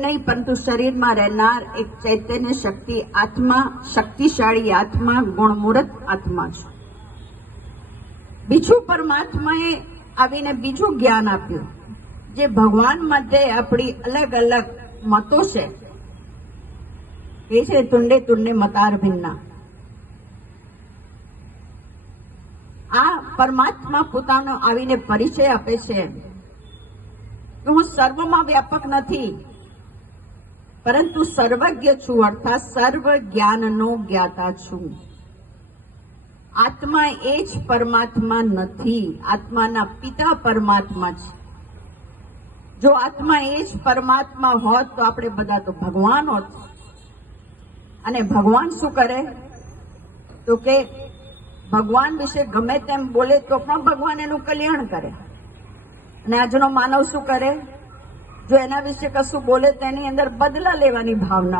नहीं परंतु शरीर में रहनार एक चैतन्य शक्ति आत्मा, शक्तिशाળી आत्मा, गुणमूर्त आत्मा छे। बीजू परमात्माए आवीने बीजू ज्ञान आप्युं जे भगवान माटे आपणी अलग अलग मतो छे ए छे तुंडे तुंडे मतार भिन्ना। आ परमात्मा पोतानो आवीने परिचय आपे छे कि हूँ सर्वमां व्यापक नथी परंतु सर्वज्ञ छुं अर्थात सर्व ज्ञाननो ज्ञाता छुं। आत्मा ए ज परमात्मा नथी, आत्माना पिता परमात्मा छे। जो आत्मा ए ज परमात्मा होत तो आपणे बधा तो भगवान होत। अने भगवान शुं करे तो के भगवान विषे गमे तेम बोले तो पण भगवान एनुं कल्याण करे। અને આજનો માનવ શું કરે? જો એના વિશે કશું બોલે તેની અંદર બદલા લેવાની ભાવના